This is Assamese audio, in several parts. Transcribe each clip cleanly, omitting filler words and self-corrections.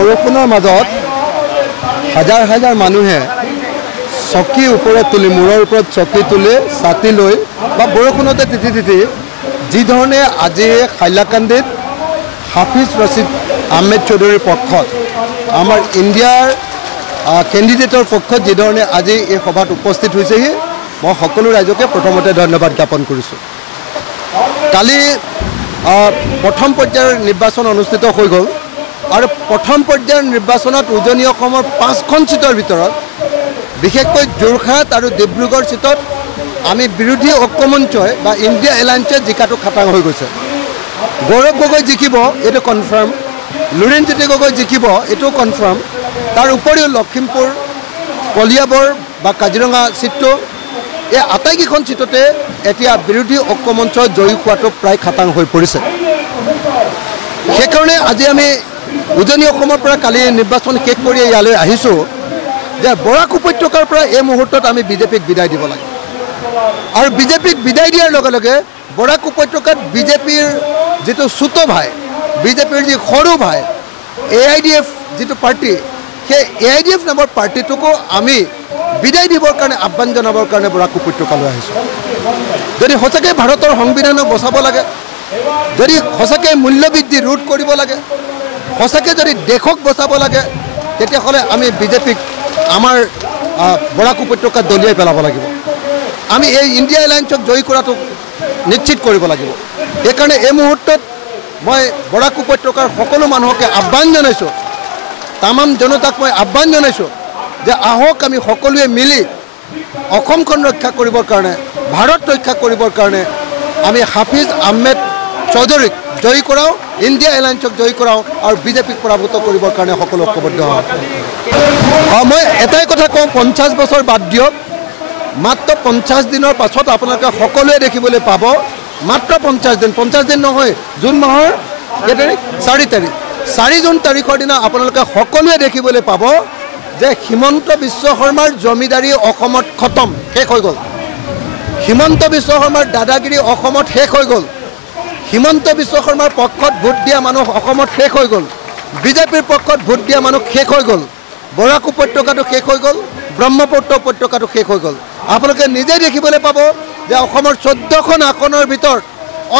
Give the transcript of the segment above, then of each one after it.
বৰষুণৰ মাজত হাজাৰ হাজাৰ মানুহে চকী ওপৰত তুলি মূৰৰ ওপৰত চকী তুলি ছাতি লৈ বা বৰষুণতে তিতি তিতি যি ধৰণে আজি হাইলাকান্দিত হাফিজ ৰছিদ আহমেদ চৌধুৰীৰ পক্ষত আমাৰ ইণ্ডিয়াৰ কেণ্ডিডেটৰ পক্ষত যি ধৰণে আজি এই সভাত উপস্থিত হৈছেহি মই সকলো ৰাইজকে প্ৰথমতে ধন্যবাদ জ্ঞাপন কৰিছোঁ। কালি প্ৰথম পৰ্যায়ৰ নিৰ্বাচন অনুষ্ঠিত হৈ গ'ল আৰু প্ৰথম পৰ্যায়ৰ নিৰ্বাচনত উজনি অসমৰ 5খন সিটৰ ভিতৰত বিশেষকৈ যোৰহাট আৰু ডিব্ৰুগড় সিটত আমি বিৰোধী ঐক্যমঞ্চই বা ইণ্ডিয়া এলায়েন্সে জিকাটো খাটাং হৈ গৈছে। গৌৰৱ গগৈ জিকিব এইটো কনফাৰ্ম, লুৰিণজ্যোতি গগৈ জিকিব এইটোও কনফাৰ্ম। তাৰ উপৰিও লখিমপুৰ, কলিয়াবৰ বা কাজিৰঙা সিটটো এই আটাইকেইখন সিটতে এতিয়া বিৰোধী ঐক্যমঞ্চ জয়ী হোৱাটো প্ৰায় খাটাং হৈ পৰিছে। সেইকাৰণে আজি আমি উজনি অসমৰ পৰা কালি নিৰ্বাচন শেষ কৰি ইয়ালৈ আহিছোঁ যে বৰাক উপত্যকাৰ পৰা এই মুহূৰ্তত আমি বিজেপিক বিদায় দিব লাগে আৰু বিজেপিক বিদায় দিয়াৰ লগে লগে বৰাক উপত্যকাত বিজেপিৰ যিটো চুত ভাই, বিজেপিৰ যি সৰু ভাই AIDF যিটো পাৰ্টি, সেই AIDF নামৰ পাৰ্টিটোকো আমি বিদায় দিবৰ কাৰণে আহ্বান জনাবৰ কাৰণে বৰাক উপত্যকালৈ আহিছোঁ। যদি সঁচাকৈ ভাৰতৰ সংবিধানক বচাব লাগে, যদি সঁচাকৈ মূল্যবৃদ্ধি ৰোধ কৰিব লাগে, সঁচাকৈ যদি দেশক বচাব লাগে, তেতিয়াহ'লে আমি বিজেপিক আমাৰ বৰাক উপত্যকাত দলিয়াই পেলাব লাগিব। আমি এই ইণ্ডিয়া এলায়েন্সক জয়ী কৰাটো নিশ্চিত কৰিব লাগিব। সেইকাৰণে এই মুহূৰ্তত মই বৰাক উপত্যকাৰ সকলো মানুহকে আহ্বান জনাইছোঁ, তামাম জনতাক মই আহ্বান জনাইছোঁ যে আহক আমি সকলোৱে মিলি অসমখন ৰক্ষা কৰিবৰ কাৰণে, ভাৰত ৰক্ষা কৰিবৰ কাৰণে আমি হাফিজ আহমেদ চৌধুৰীক জয়ী কৰাওঁ, ইণ্ডিয়া এলায়েন্সক জয়ী কৰাওঁ আৰু বিজেপিক পৰাভূত কৰিবৰ কাৰণে সকলো ঐক্যবদ্ধ হওঁ। মই এটাই কথা কওঁ, 50 বছৰ বাদ দিয়ক, মাত্ৰ 50 দিনৰ পাছত আপোনালোকে সকলোৱে দেখিবলৈ পাব, মাত্ৰ 50 দিন নহয়, জুন মাহৰ 4 তাৰিখ 4 জুন তাৰিখৰ দিনা আপোনালোকে সকলোৱে দেখিবলৈ পাব যে হিমন্ত বিশ্ব শৰ্মাৰ জমিদাৰী অসমত খতম, শেষ হৈ গ'ল। হিমন্ত বিশ্ব শৰ্মাৰ দাদাগিৰি অসমত শেষ হৈ গ'ল। হিমন্ত বিশ্ব শৰ্মাৰ পক্ষত ভোট দিয়া মানুহ অসমত শেষ হৈ গ'ল। বিজেপিৰ পক্ষত ভোট দিয়া মানুহ শেষ হৈ গ'ল। বৰাক উপত্যকাটো শেষ হৈ গ'ল, ব্ৰহ্মপুত্ৰ উপত্যকাটো শেষ হৈ গ'ল। আপোনালোকে নিজেই দেখিবলৈ পাব যে অসমৰ 14খন আসনৰ ভিতৰত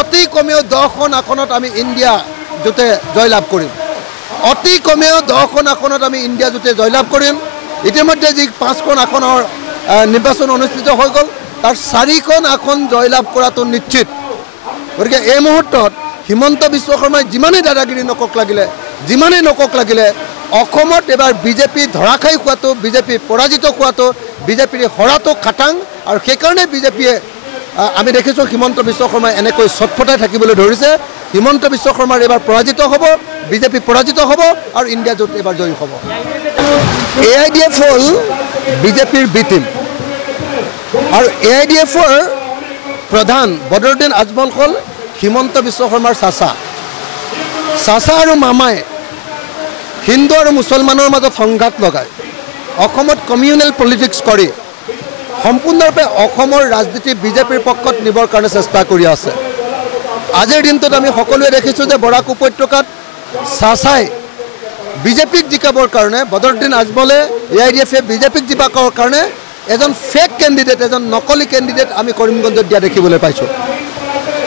অতি কমেও 10খন আসনত আমি ইণ্ডিয়া জোটে জয়লাভ কৰিম। অতি কমেও 10খন আসনত আমি ইণ্ডিয়া জোটে জয়লাভ কৰিম। ইতিমধ্যে যি 5খন আসনৰ নিৰ্বাচন অনুষ্ঠিত হৈ গ'ল, তাৰ 4খন আসন জয়লাভ কৰাটো নিশ্চিত। গতিকে এই মুহূৰ্তত হিমন্ত বিশ্ব শৰ্মাই যিমানেই দাদাগিৰি নকক লাগিলে অসমত এবাৰ বিজেপি ধৰাশায়ী হোৱাটো, বিজেপি পৰাজিত হোৱাটো, বিজেপিৰ হৰাটো খাটাং। আৰু সেইকাৰণে বিজেপিয়ে আমি দেখিছোঁ হিমন্ত বিশ্ব শৰ্মাই এনেকৈ চটফটাই থাকিবলৈ ধৰিছে। হিমন্ত বিশ্ব শৰ্মাৰ এইবাৰ পৰাজিত হ'ব, বিজেপি পৰাজিত হ'ব আৰু ইণ্ডিয়া জোট এইবাৰ জয়ী হ'ব। AIDF হ'ল বিজেপিৰ বি টিম আৰু AIDFৰ প্ৰধান বদৰুদ্দিন আজমল হ'ল হিমন্ত বিশ্ব শৰ্মাৰ চাচা আৰু মামাই হিন্দু আৰু মুছলমানৰ মাজত সংঘাত লগাই অসমত কমিউনেল পলিটিক্স কৰি সম্পূৰ্ণৰূপে অসমৰ ৰাজনীতি বিজেপিৰ পক্ষত নিবৰ কাৰণে চেষ্টা কৰি আছে। আজিৰ দিনটোত আমি সকলোৱে দেখিছোঁ যে বৰাক উপত্যকাত চাচাই বিজেপিক জিকাবৰ কাৰণে, বদৰুদ্দিন আজমলে AIDFে বিজেপিক জিকাবৰ কাৰণে এজন ফেক কেণ্ডিডেট, এজন নকলি কেণ্ডিডেট আমি কৰিমগঞ্জত দিয়া দেখিবলৈ পাইছোঁ।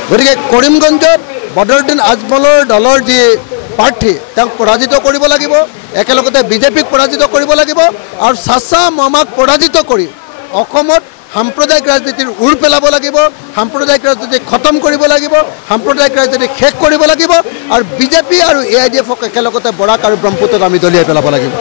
গতিকে কৰিমগঞ্জত বদৰুদ্দিন আজমলৰ দলৰ যি প্ৰাৰ্থী তেওঁক পৰাজিত কৰিব লাগিব, একেলগতে বিজেপিক পৰাজিত কৰিব লাগিব আৰু চাচা মামাক পৰাজিত কৰি অসমত সাম্প্ৰদায়িক ৰাজনীতিৰ উৰ পেলাব লাগিব, সাম্প্ৰদায়িক ৰাজনীতি খতম কৰিব লাগিব, সাম্প্ৰদায়িক ৰাজনীতি শেষ কৰিব লাগিব আৰু বিজেপি আৰু AIDFক একেলগতে বৰাক আৰু ব্ৰহ্মপুত্ৰত আমি দলিয়াই পেলাব লাগিব।